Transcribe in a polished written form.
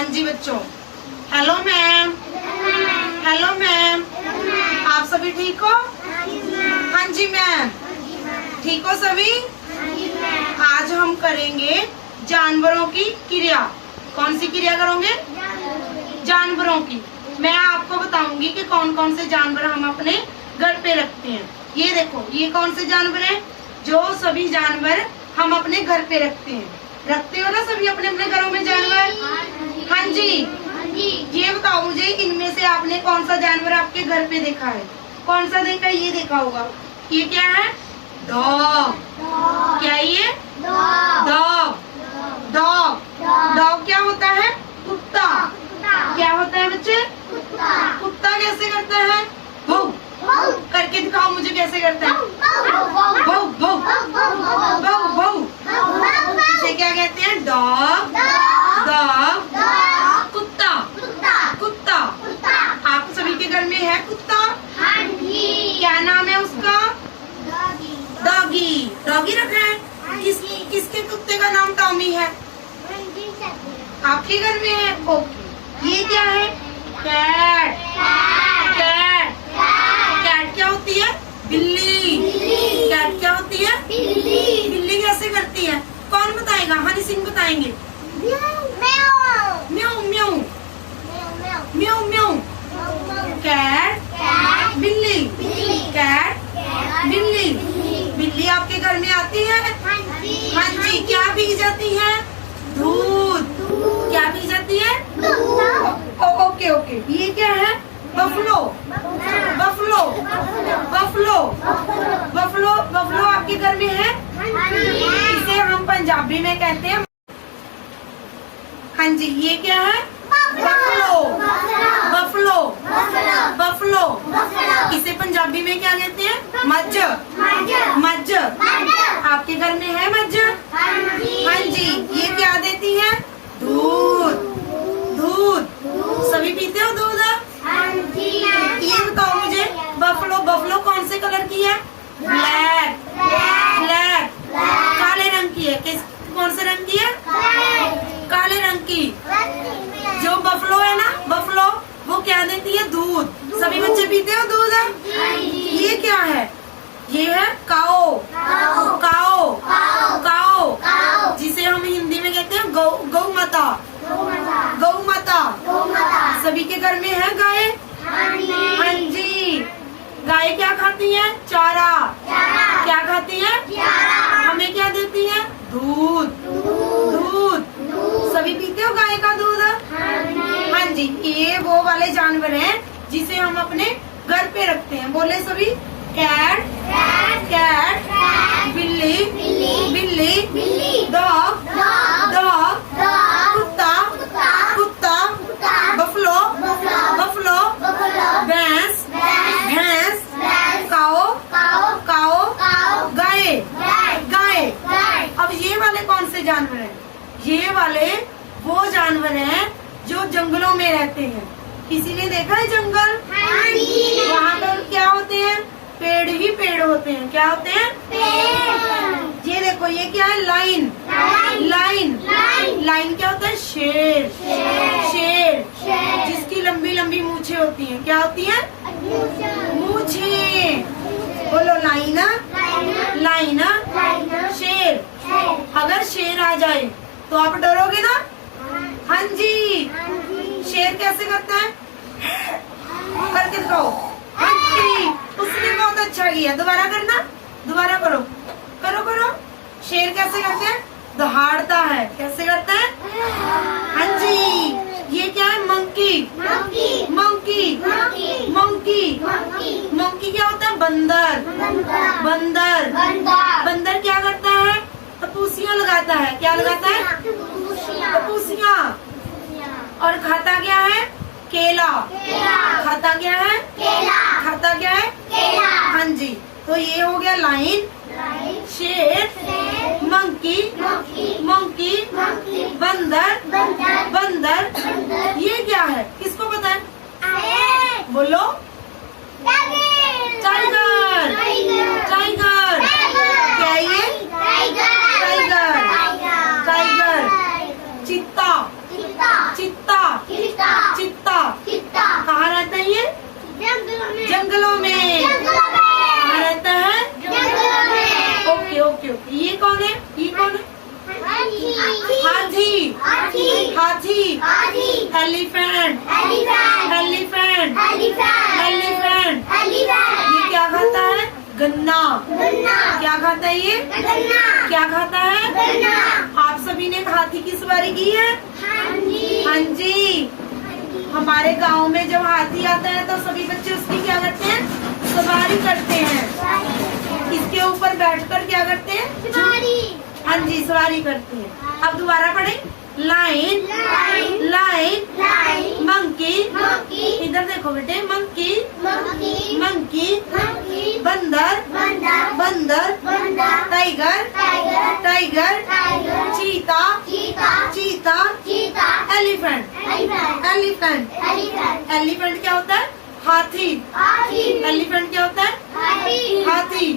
हाँ जी बच्चों, hello ma'am. Hello ma'am, आप सभी ठीक हो? हाँ जी मैम, ठीक हो सभी? आज हम करेंगे जानवरों की क्रिया। कौन सी क्रिया करोगे? जानवरों की। मैं आपको बताऊंगी कि कौन कौन से जानवर हम अपने घर पे रखते हैं। ये देखो, ये कौन से जानवर हैं? जो सभी जानवर हम अपने घर पे रखते हैं। रखते हो ना सभी अपने अपने घरों में जानवर? हाँ जी। ये बताओ मुझे, इनमें से आपने कौन सा जानवर आपके घर पे देखा है? कौन सा देखा है? ये देखा होगा। ये क्या है? डॉग। क्या ये? डॉग। डॉग। डॉग क्या होता है? कुत्ता। क्या होता है बच्चे? कुत्ता कैसे करता है? भौ करके दिखाओ मुझे, कैसे करता है? भौ भौ भौ भौ। इसे क्या कहते हैं? डॉग। डॉग। कुत्ता। कुत्ता। आप सभी के घर में है कुत्ता? क्या नाम है उसका? डॉगी। डॉगी रखा है। किसके कुत्ते का नाम टॉमी है? आपके घर में है? ओके। ये क्या है? कैट। कैट। कैट क्या होती है? बिल्ली। कैट क्या होती है? बिल्ली कैसे करती है? कौन बताएगा? हनी सिंह बताएंगे। म्याऊ म्याऊ म्याऊ म्याऊ। कैट बिल्ली। कैट बिल्ली। बिल्ली आपके घर में आती है? हाँ जी। क्या पी जाती है? दूध। क्या पी जाती है? Okay okay. ये क्या है? Buffalo. Buffalo. Buffalo. Buffalo. Buffalo आपके घर में है? इसे हम पंजाबी में कहते हैं। हाँ जी। ये क्या है? बफलो। बफलो। बफलो। इसे पंजाबी में क्या कहते हैं? मज्ज। मज्ज। आपके घर में है मज्ज? हाँ जी। ये क्या देती है? दूध। दूध। सभी पीते हो दूध? ये बताओ मुझे, बफलो बफलो कौन से कलर की है? ब्लैक। ब्लैक। काले रंग की है। कौन से रंग की है? काले रंग की। जो बफलो है ना, बफलो, वो क्या देती है? दूध। सभी बच्चे पीते हो दूध? ये क्या है? ये है काओ। काओ। काओ, जिसे हम हिंदी में कहते हैं गौ। गौ माता। गौ माता। सभी के घर में है गाय? हाँ जी। गाय क्या खाती है? चारा। क्या खाती है? हमें क्या देती है? दूध। दूध। सभी पीते हो गाय का दूध? हाँ जी। ये वो वाले जानवर हैं जिसे हम अपने घर पे रखते हैं। बोले सभी? कैट। कैट। बिल्ली। बिल्ली। डॉग। डॉग। कुत्ता। कुत्ता। बफलो। बफलो। भैंस। भैंस। काओ। काओ। गाय। गाय। अब ये वाले कौन से जानवर हैं? ये वाले वो जानवर हैं जो जंगलों में रहते हैं। किसी ने देखा है जंगल? वहाँ पर क्या होते हैं? पेड़ ही पेड़ होते हैं। क्या होते हैं? ये देखो, ये क्या है? लाइन। लाइन क्या होता है? शेर। शेर। जिसकी लंबी लंबी मूछें होती हैं। क्या होती हैं? मूछें। बोलो लाइना। लाइना। शेर। अगर शेर आ जाए तो आप डरोगे ना? हाँ जी। शेर कैसे करता है? करके दिखाओ। हाँ जी, उसने बहुत अच्छा किया। दोबारा करना। दोबारा करो। करो। शेर कैसे करते हैं? दहाड़ता है। कैसे करता है? हाँ जी। ये क्या है? मंकी। मंकी क्या होता है? बंदर। बंदर क्या करता है? टपूसियाँ लगाता है। क्या लगाता है? टपूसियाँ। और खाता क्या है? केला। खाता क्या है? खाता क्या है? हाँ जी। तो ये हो गया लाइन, शेर, मंकी, बंदर। ये क्या है? किसको पता है? बोलो। टाइगर। क्या ये? टाइगर। चीता। Elephant elephant elephant elephant elephant. Elephant ये क्या खाता है? गन्ना। गन्ना क्या खाता है ये? गन्ना क्या खाता है? गन्ना। आप सभी ने हाथी की सवारी की है? हाँ जी हाँ जी। हमारे गांव में जब हाथी आता है तो सभी बच्चे उसकी क्या करते हैं? सवारी करते हैं। इसके ऊपर बैठकर क्या करते हैं? सवारी हाँ जी, सवारी करते हैं। अब दोबारा पढ़े। Line line line line monkey. Monkey इधर देखो बेटे। मंकी मंकी मंकी मंकी बंदर बंदर बंदर बंदर टाइगर टाइगर टाइगर टाइगर चीता चीता चीता चीता elephant elephant elephant elephant elephant क्या होता है? हाथी। हाथी एलिफेंट क्या होता है? हाथी हाथी।